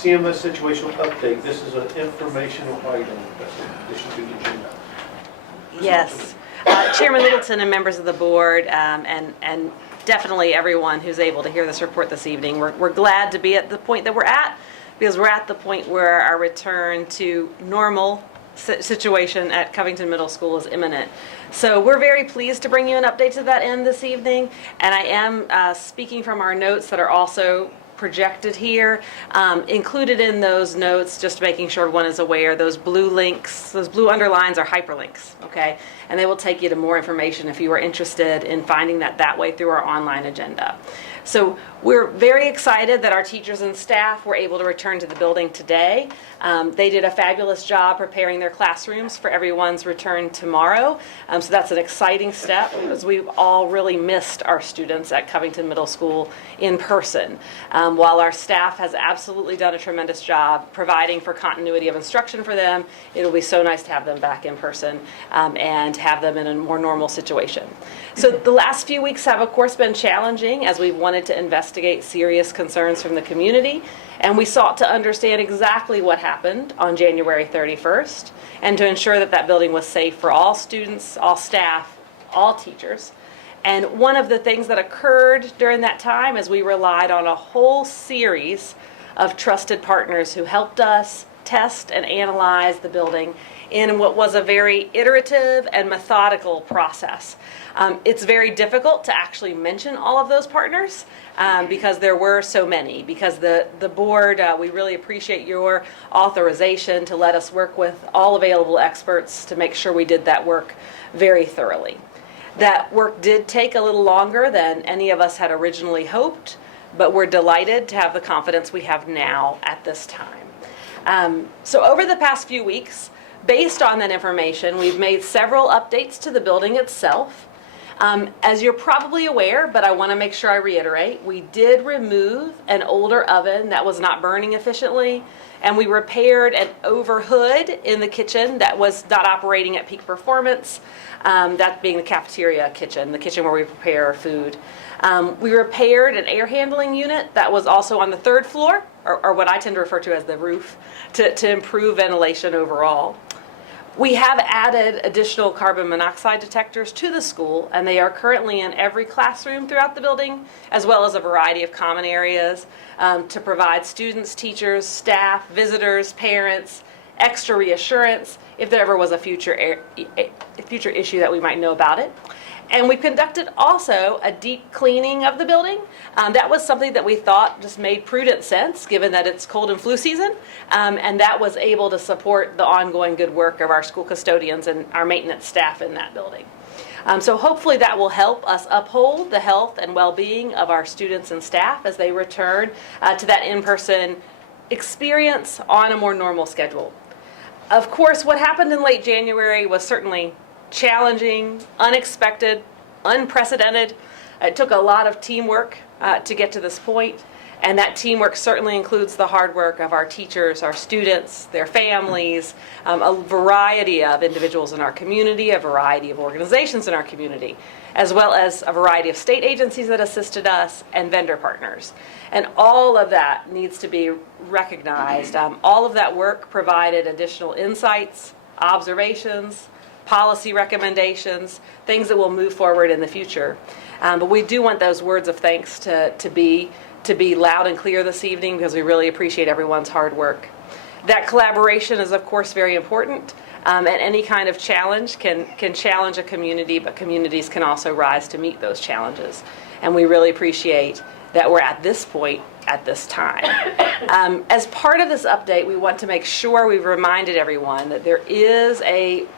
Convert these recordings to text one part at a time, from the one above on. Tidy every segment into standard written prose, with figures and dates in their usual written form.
CMS situational update. This is an informational item. That's what this should be the agenda. Yes. Chairman Littleton and members of the board, and definitely everyone who's able to hear this report this evening, we're glad to be at the point that we're at, because we're at the point where our return to normal situation at Covington Middle School is imminent. So we're very pleased to bring you an update to that end this evening, and I am speaking from our notes that are also projected here. Included in those notes, just making sure everyone is aware, those blue links, those blue underlines are hyperlinks, okay? And they will take you to more information if you are interested in finding that way through our online agenda. So we're very excited that our teachers and staff were able to return to the building today. They did a fabulous job preparing their classrooms for everyone's return tomorrow. So that's an exciting step, because we've all really missed our students at Covington Middle School in person. While our staff has absolutely done a tremendous job providing for continuity of instruction for them, it'll be so nice to have them back in person and have them in a more normal situation. So the last few weeks have, of course, been challenging as we've wanted to investigate serious concerns from the community, and we sought to understand exactly what happened on January 31st and to ensure that that building was safe for all students, all staff, all teachers. And one of the things that occurred during that time is we relied on a whole series of trusted partners who helped us test and analyze the building in what was a very iterative and methodical process. It's very difficult to actually mention all of those partners because there were so many, because the board, we really appreciate your authorization to let us work with all available experts to make sure we did that work very thoroughly. That work did take a little longer than any of us had originally hoped, but we're delighted to have the confidence we have now at this time. So over the past few weeks, based on that information, we've made several updates to the building itself. As you're probably aware, but I want to make sure I reiterate, we did remove an older oven that was not burning efficiently, and we repaired an overhood in the kitchen that was not operating at peak performance, that being the cafeteria kitchen, the kitchen where we prepare our food. We repaired an air handling unit that was also on the third floor, or what I tend to refer to as the roof, to improve ventilation overall. We have added additional carbon monoxide detectors to the school, and they are currently in every classroom throughout the building, as well as a variety of common areas to provide students, teachers, staff, visitors, parents, extra reassurance if there ever was a future issue that we might know about it. And we conducted also a deep cleaning of the building. That was something that we thought just made prudent sense, given that it's cold and flu season, and that was able to support the ongoing good work of our school custodians and our maintenance staff in that building. So hopefully that will help us uphold the health and well-being of our students and staff as they return to that in-person experience on a more normal schedule. Of course, what happened in late January was certainly challenging, unexpected, unprecedented. It took a lot of teamwork to get to this point, and that teamwork certainly includes the hard work of our teachers, our students, their families, a variety of individuals in our community, a variety of organizations in our community, as well as a variety of state agencies that assisted us and vendor partners. And all of that needs to be recognized. All of that work provided additional insights, observations, policy recommendations, things that will move forward in the future. But we do want those words of thanks to be loud and clear this evening, because we really appreciate everyone's hard work. That collaboration is, of course, very important, and any kind of challenge can challenge a community, but communities can also rise to meet those challenges. And we really appreciate that we're at this point at this time. As part of this update, we want to make sure we've reminded everyone that there is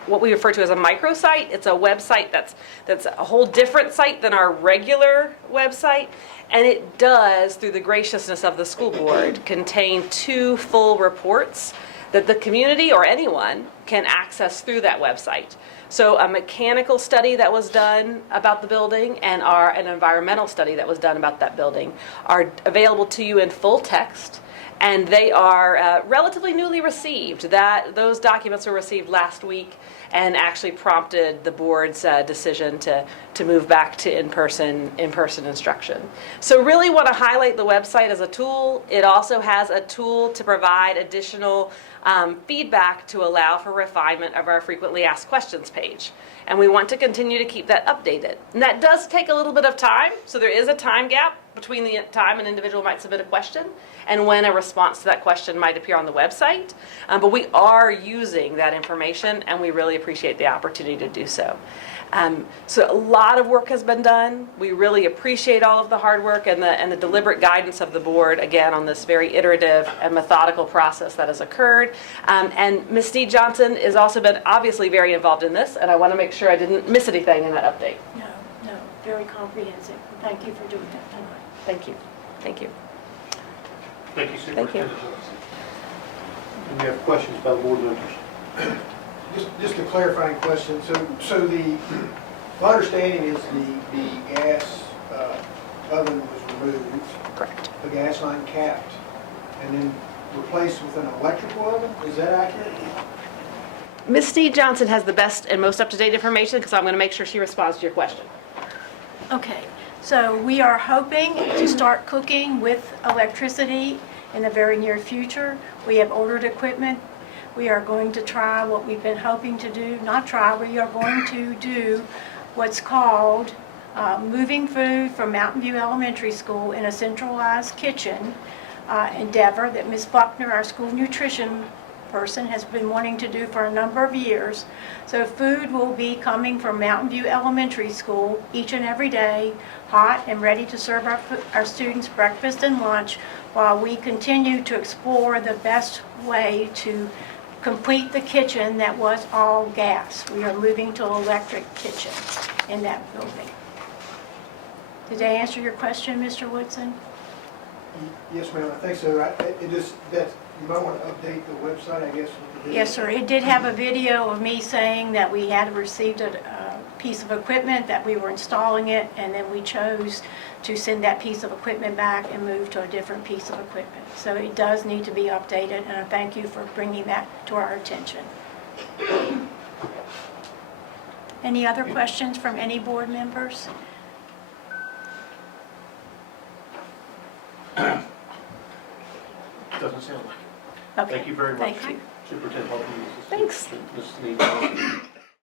what we refer to as a microsite. It's a website that's a whole different site than our regular website, and it does, through the graciousness of the school board, contain 2 full reports that the community or anyone can access through that website. So a mechanical study that was done about the building and an environmental study that was done about that building are available to you in full text, and they are relatively newly received. Those documents were received last week and actually prompted the board's decision to move back to in-person instruction. So really want to highlight the website as a tool. It also has a tool to provide additional feedback to allow for refinement of our frequently asked questions page. And we want to continue to keep that updated. And that does take a little bit of time, so there is a time gap between the time an individual might submit a question and when a response to that question might appear on the website. But we are using that information, and we really appreciate the opportunity to do so. So a lot of work has been done. We really appreciate all of the hard work and the deliberate guidance of the board, again, on this very iterative and methodical process that has occurred. And Ms. Sneed Johnson has also been obviously very involved in this, and I want to make sure I didn't miss anything in that update. No, very comprehensive. Thank you for doing that tonight. Thank you. Thank you. Thank you, Thank you. Superintendent. Do we have questions by the board members? Just a clarifying question. So my understanding is the gas oven was removed, Correct. the gas line capped, and then replaced with an electrical oven? Is that accurate? Ms. Sneed Johnson has the best and most up-to-date information, because I'm going to make sure she responds to your question. Okay, so we are hoping to start cooking with electricity in the very near future. We have ordered equipment. We are going to try what we've been hoping to do, not try, we are going to do what's called moving food from Mountain View Elementary School in a centralized kitchen endeavor that Ms. Buckner, our school nutrition person, has been wanting to do for a number of years. So food will be coming from Mountain View Elementary School each and every day, hot and ready to serve our students breakfast and lunch, while we continue to explore the best way to complete the kitchen that was all gas. We are moving to an electric kitchen in that building. Did I answer your question, Mr. Woodson? Yes, ma'am, I think so. You might want to update the website, I guess. With the video. Yes, sir. It did have a video of me saying that we had received a piece of equipment, that we were installing it, and then we chose to send that piece of equipment back and move to a different piece of equipment. So it does need to be updated, and I thank you for bringing that to our attention. Any other questions from any board members? Doesn't sound like it. Okay. Thank you very much. Thank you. Superintendent Halterman. Thanks. Ms. Sneed Johnson.